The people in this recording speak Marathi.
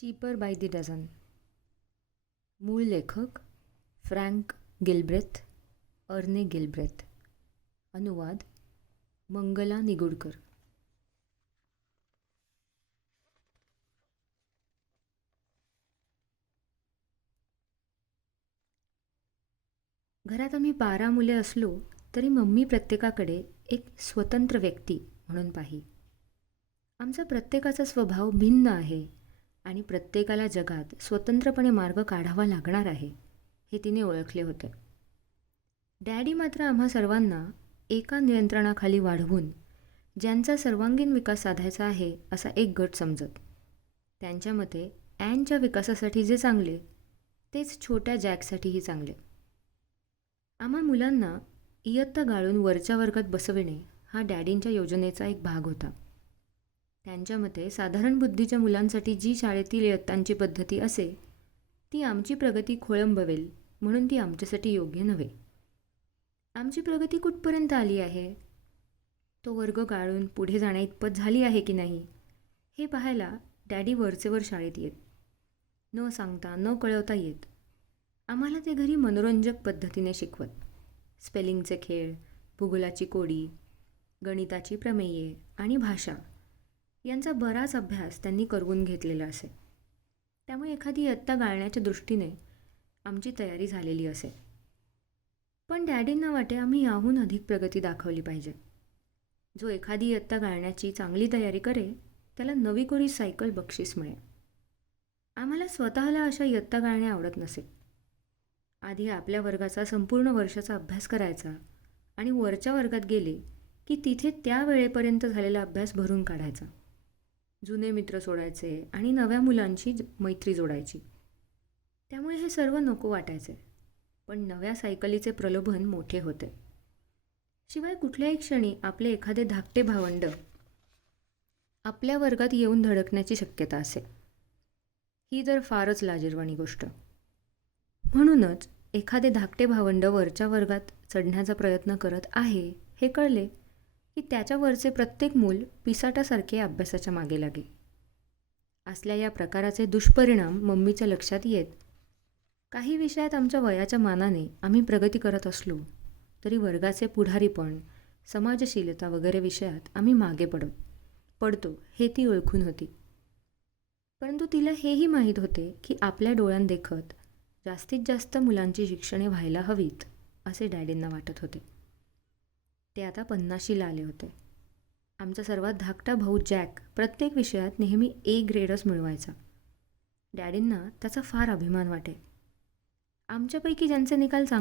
Cheaper by the dozen. मूळ लेखक फ्रँक गिलब्रेथ, अर्ने गिलब्रेथ. अनुवाद मंगला निगुडकर. घरात आम्ही 12 मुले असलो तरी मम्मी प्रत्येकाकडे एक स्वतंत्र व्यक्ती म्हणून पाही. आमचा प्रत्येकाचा स्वभाव भिन्न आहे आणि प्रत्येकाला जगात स्वतंत्रपणे मार्ग काढावा लागणार आहे हे तिने ओळखले होते. डॅडी मात्र आम्हा सर्वांना एका नियंत्रणाखाली वाढवून ज्यांचा सर्वांगीण विकास साधायचा आहे असा एक गट समजत. त्यांच्या मते ॲनच्या विकासासाठी जे चांगले तेच छोट्या जॅकसाठीही चांगले. आम्हा मुलांना इयत्ता गाळून वरच्या वर्गात बसविणे हा डॅडींच्या योजनेचा एक भाग होता. त्यांच्या मते साधारण बुद्धीच्या मुलांसाठी जी शाळेतील इयत्तांची पद्धती असे ती आमची प्रगती खोळंबवेल म्हणून ती आमच्यासाठी योग्य नव्हे. आमची प्रगती कुठपर्यंत आली आहे, तो वर्ग गाळून पुढे जाण्याइतपत झाली आहे की नाही हे पाहायला डॅडी वरचेवर शाळेत येत. न सांगता न कळवता येत. आम्हाला ते घरी मनोरंजक पद्धतीने शिकवत. स्पेलिंगचे खेळ, भूगोलाची कोडी, गणिताची प्रमेये आणि भाषा यांचा बराच अभ्यास त्यांनी करवून घेतलेला असे. त्यामुळे एखादी इयत्ता गाळण्याच्या दृष्टीने आमची तयारी झालेली असे. पण डॅडींना वाटे आम्ही याहून अधिक प्रगती दाखवली पाहिजे. जो एखादी इयत्ता गाळण्याची चांगली तयारी करे त्याला नवी कोरी सायकल बक्षीस मिळे. आम्हाला स्वतःला अशा इयत्ता गाळणे आवडत नसे. आधी आपल्या वर्गाचा संपूर्ण वर्षाचा अभ्यास करायचा आणि वरच्या वर्गात गेले की तिथे त्या वेळेपर्यंत झालेला अभ्यास भरून काढायचा. जुने मित्र सोडायचे आणि नव्या मुलांची मैत्री जोडायची. त्यामुळे हे सर्व नको वाटायचे. पण नव्या सायकलीचे प्रलोभन मोठे होते. शिवाय कुठल्याही क्षणी आपले एखादे धाकटे भावंड आपल्या वर्गात येऊन धडकण्याची शक्यता असे. ही तर फारच लाजिरवाणी गोष्ट. म्हणूनच एखादे धाकटे भावंड वरच्या वर्गात चढण्याचा प्रयत्न करत आहे हे कळले की त्याच्या वरचे प्रत्येक मूल पिसाटासारखे अभ्यासाच्या मागे लागे. असल्या या प्रकाराचे दुष्परिणाम मम्मीच्या लक्षात येत. काही विषयात आमच्या वयाच्या मानाने आम्ही प्रगती करत असलो तरी वर्गाचे पुढारीपण, समाजशीलता वगैरे विषयात आम्ही मागे पडतो हे ती ओळखून होती. परंतु तिला हेही माहीत होते की आपल्या डोळ्यांदेखत जास्तीत जास्त मुलांची शिक्षणे व्हायला हवीत असे डॅडींना वाटत होते. ते आता 50शीला आले होते. आमचा सर्वात धाकटा भाऊ जॅक प्रत्येक विषयात नेहमी A ग्रेडच मिळवायचा. डॅडींना त्याचा फार अभिमान वाटे. आमच्यापैकी ज्यांचे निकाल